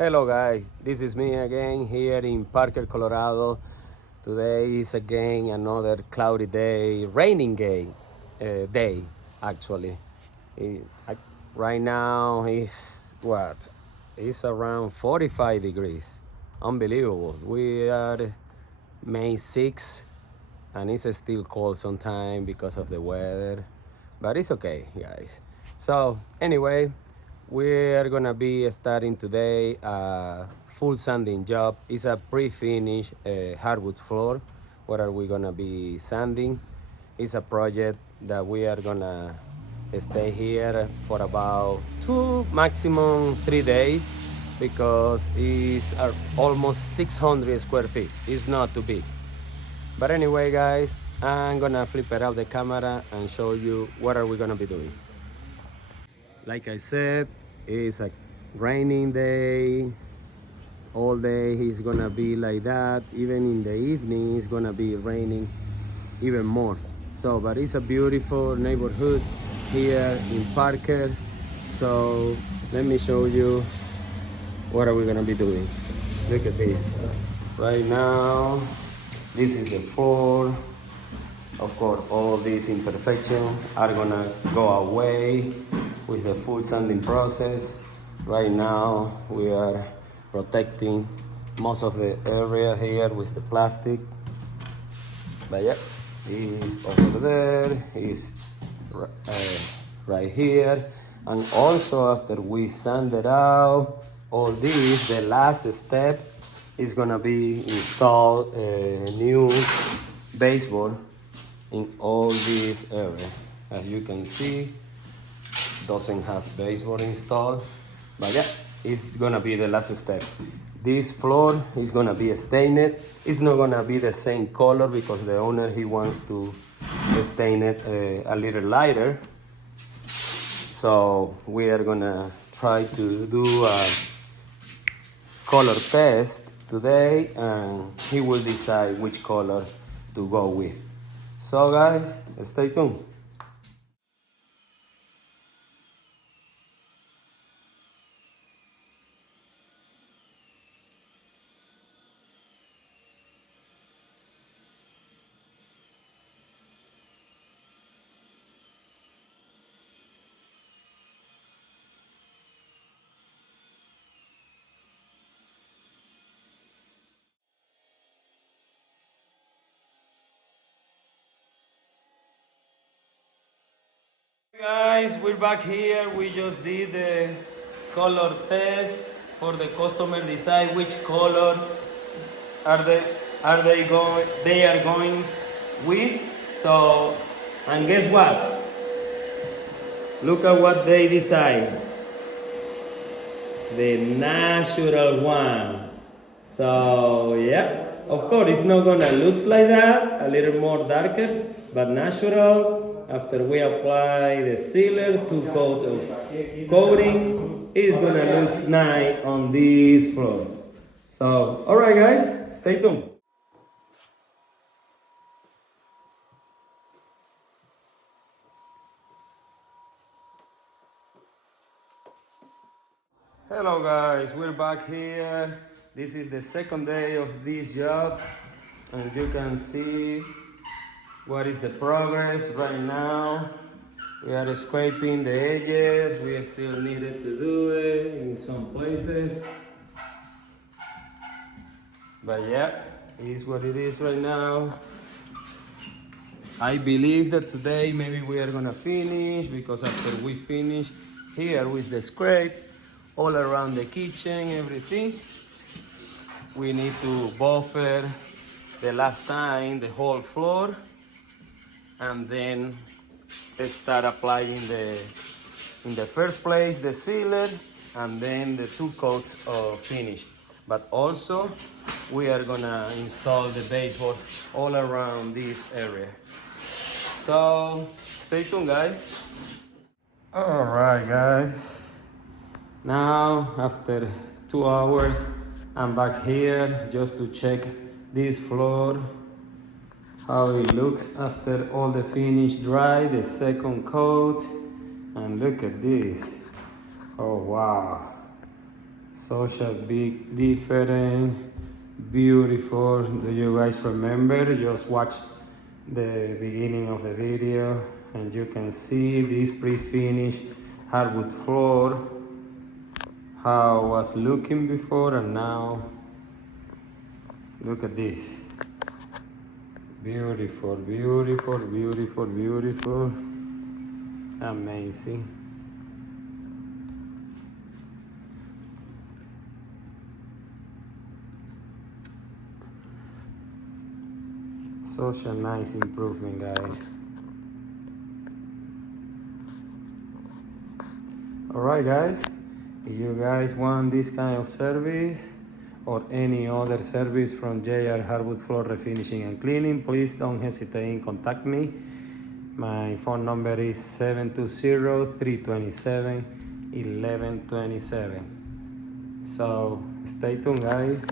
Hello guys, this is me again here in Parker, Colorado. Today is again another cloudy day, raining day actually. Right now it's what? It's around 45 degrees. Unbelievable. We are May 6th and it's still cold sometimes because of the weather, but it's okay guys. So anyway, we are gonna be starting today a full sanding job. It's a pre-finished hardwood floor. What are we gonna be sanding? It's a project that we are gonna stay here for about 2, maximum 3 days because it's almost 600 square feet. It's not too big. But anyway guys, I'm gonna flip it out the camera and show you what are we gonna be doing. Like I said, it's a raining day. All day it's gonna be like that. Even in the evening it's gonna be raining even more. So, but it's a beautiful neighborhood here in Parker. So let me show you what are we gonna be doing. Look at this. Right now, this is the floor. Of course, all these imperfections are gonna go away with the full sanding process. Right now, we are protecting most of the area here with the plastic. But yeah, it's over there, it's right here. And also after we sand it out, all this, the last step is gonna be install a new baseboard in all this area. As you can see, doesn't have baseboard installed, but yeah, it's gonna be the last step. This floor is gonna be stained. It's not gonna be the same color because the owner, he wants to stain it a little lighter. So we are gonna try to do a color test today and he will decide which color to go with. So guys, stay tuned. Guys, we're back here. We just did the color test for the customer decide which color are they are going with. So, and guess what? Look at what they decide. The natural one. So yeah, of course it's not gonna look like that, a little more darker, but natural. After we apply the sealer, 2 coats of coating, it's gonna look nice on this floor. So, all right guys, stay tuned. Hello guys, we're back here. This is the second day of this job and you can see what is the progress right now. We are scraping the edges. We still needed to do it in some places. But yeah, it is what it is right now. I believe that today maybe we are gonna finish because after we finish here with the scrape, all around the kitchen, everything, we need to buffer the last time the whole floor and then start applying in the first place the sealer and then the 2 coats of finish. But also we are gonna install the baseboard all around this area. So stay tuned guys. All right guys, now after 2 hours I'm back here just to check this floor, how it looks after all the finish dry, the second coat. And look at this. Oh wow, Such a big difference, beautiful. Do you guys remember? Just watch the beginning of the video and you can see this pre-finished hardwood floor, how it was looking before and now. Look at this. Beautiful, beautiful, beautiful, beautiful. Amazing. Such a nice improvement, guys. Alright guys, if you guys want this kind of service or any other service from JR Hardwood Floor Refinishing and Cleaning, please don't hesitate in contact me. My phone number is 720-327-1127. So stay tuned, guys.